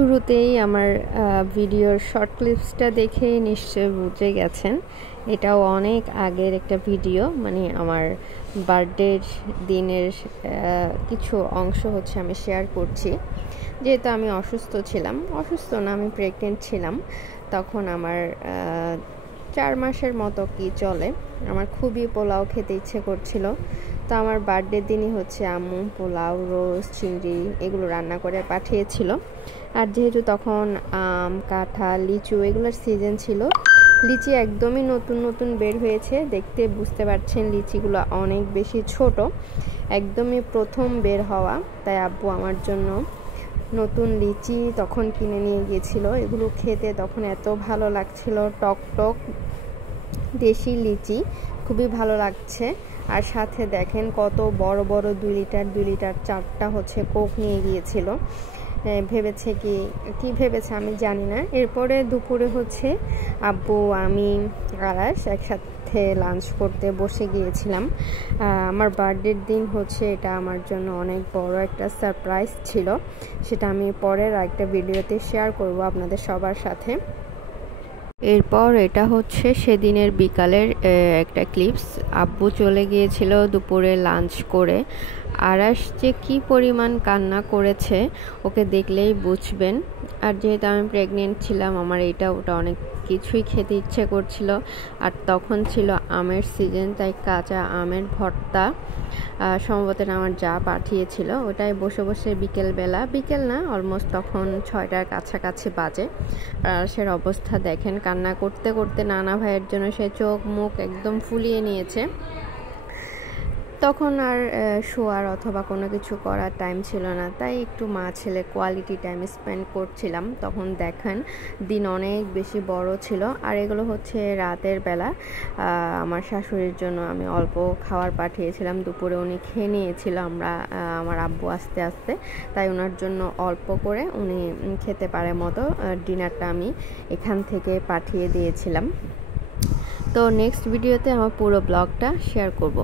শুরুতেই আমার ভিডিওর শর্ট ক্লিপসটা দেখে নিশ্চয়ই বুঝে গেছেন এটাও অনেক আগের একটা ভিডিও, মানে আমার বার্থডের দিনের কিছু অংশ হচ্ছে আমি শেয়ার করছি। যেহেতু আমি অসুস্থ ছিলাম, অসুস্থ না আমি প্রেগনেন্ট ছিলাম, তখন আমার 4 মাসের মতো কি চলে, আমার খুবই পোলাও খেতে ইচ্ছে করছিল। তো আমার বার্থডের দিনই হচ্ছে আম্মু পোলাও, রোস্ট, চিংড়ি এগুলো রান্না করে পাঠিয়েছিল। আর যেহেতু তখন আম, কাঁঠাল, লিচু এগুলোর সিজন ছিল, লিচি একদমই নতুন নতুন বের হয়েছে, দেখতে বুঝতে পারছেন লিচিগুলো অনেক বেশি ছোট, একদমই প্রথম বের হওয়া। তাই আব্বু আমার জন্য নতুন লিচি তখন কিনে নিয়ে গিয়েছিল। এগুলো খেতে তখন এত ভালো লাগছিল, টক টক দেশি লিচি, খুবই ভালো লাগছে। আর সাথে দেখেন কত বড় বড় 2 লিটার 2 লিটার 4টা হচ্ছে কোক নিয়ে গিয়েছিল। ভেবেছে কি ভেবেছে আমি জানি না। এরপরে দুপুরে হচ্ছে আব্বু, আমি, আরাশ একসাথে লাঞ্চ করতে বসে গিয়েছিলাম। আমার বার্থডের দিন হচ্ছে এটা আমার জন্য অনেক বড় একটা সারপ্রাইজ ছিল, সেটা আমি পরের একটা ভিডিওতে শেয়ার করব আপনাদের সবার সাথে। এরপর এটা হচ্ছে সেদিনের বিকালের একটা ক্লিপস। আব্বু চলে গিয়েছিল দুপুরে লাঞ্চ করে। আরাশ যে কী পরিমাণ কান্না করেছে ওকে দেখলেই বুঝবেন। আর যেহেতু আমি প্রেগনেন্ট ছিলাম, আমার এটা ওটা অনেক কিছুই খেতে ইচ্ছে করছিল। আর তখন ছিল আমের সিজন, তাই কাঁচা আমের ভর্তা সম্ভবত আমার যা পাঠিয়েছিল, ওটাই বসে বসে বিকেল না অলমোস্ট তখন 6টার কাছাকাছি বাজে। আর সের অবস্থা দেখেন, কান্না করতে করতে নানা ভাইয়ের জন্য সে চোখ মুখ একদম ফুলিয়ে নিয়েছে। তখন আর শোয়ার অথবা কোনো কিছু করার টাইম ছিল না, তাই একটু মা ছেলে কোয়ালিটি টাইম স্পেন্ড করছিলাম। তখন দেখেন দিন অনেক বেশি বড় ছিল। আর এগুলো হচ্ছে রাতের বেলা আমার শাশুড়ির জন্য আমি অল্প খাবার পাঠিয়েছিলাম, দুপুরে উনি খেয়ে নিয়েছিল আমার আব্বু আস্তে আস্তে, তাই ওনার জন্য অল্প করে উনি খেতে পারে মতো ডিনারটা আমি এখান থেকে পাঠিয়ে দিয়েছিলাম। তো নেক্সট ভিডিওতে আমার পুরো ব্লগটা শেয়ার করব।